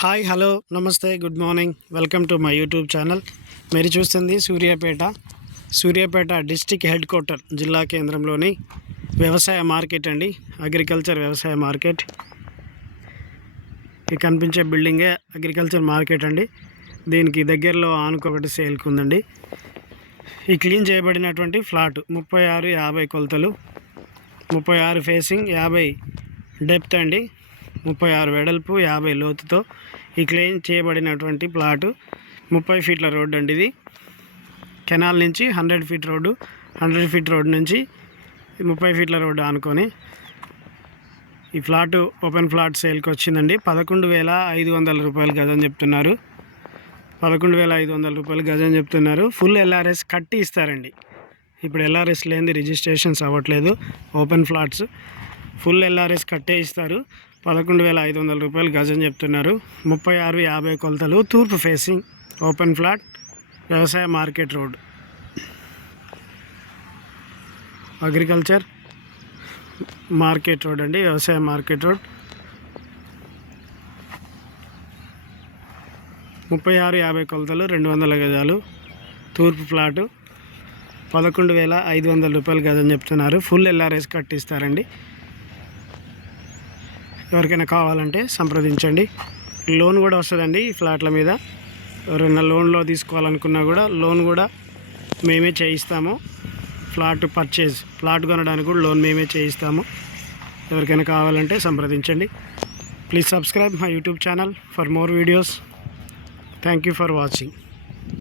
Hi hello నమస్తే good morning welcome to my YouTube channel. మీరు చూస్తుంది సూర్యాపేట డిస్టిక్ హెడ్ క్వార్టర్ జిల్లా కేంద్రంలోని వ్యవసాయ మార్కెట్ అండి. అగ్రికల్చర్ వ్యవసాయ మార్కెట్. ఈ కనిపించే బిల్డింగే అగ్రికల్చర్ మార్కెట్ అండి. దీనికి దగ్గరలో ఆనుకొకటి సేల్కి ఉందండి. ఈ క్లీన్ చేయబడినటువంటి ఫ్లాట్ 36-50 కొలతలు, 36 ఫేసింగ్, 50 డెప్త్ అండి, 36 వెడల్పు, 50 లోతుతో ఈ క్లీన్ చేయబడినటువంటి ప్లాటు. 30 ఫీట్ల రోడ్డు అండి. ఇది కెనాల్ నుంచి 100 ఫీట్ రోడ్డు, 100 ఫీట్ రోడ్డు నుంచి 30 ఫీట్ల రోడ్డు ఆనుకొని ఈ ఫ్లాటు ఓపెన్ ఫ్లాట్ సేల్కి వచ్చిందండి. 11,500 రూపాయలు గజం చెప్తున్నారు. 11,500 రూపాయలు గజం చెప్తున్నారు. ఫుల్ ఎల్ఆర్ఎస్ కట్టి ఇస్తారండి. ఇప్పుడు ఎల్ఆర్ఎస్ లేనిది రిజిస్ట్రేషన్స్ అవ్వట్లేదు. ఓపెన్ ఫ్లాట్స్ ఫుల్ ఎల్ఆర్ఎస్ కట్టే ఇస్తారు. 11,500 రూపాయలు గజం చెప్తున్నారు. 36-50 కొలతలు, తూర్పు ఫేసింగ్, ఓపెన్ ఫ్లాట్, వ్యవసాయ market road. Agriculture market road అండి, వ్యవసాయ మార్కెట్ రోడ్. 36-50 కొలతలు, 200 గజాలు, తూర్పు ఫ్లాటు. 11,500 రూపాయలు గజం చెప్తున్నారు. ఫుల్ ఎల్ఆర్ఎస్ కట్టిస్తారండి. ఎవరికైనా కావాలంటే సంప్రదించండి. లోన్ కూడా వస్తుందండి ఈ ఫ్లాట్ల మీద. ఎవరైనా లోన్లో తీసుకోవాలనుకున్నా కూడా లోన్ కూడా మేమే చేయిస్తాము. ఫ్లాట్ కొనడానికి కూడా లోన్ మేమే చేయిస్తాము. ఎవరికైనా కావాలంటే సంప్రదించండి. Please subscribe my YouTube channel for more videos. Thank you for watching.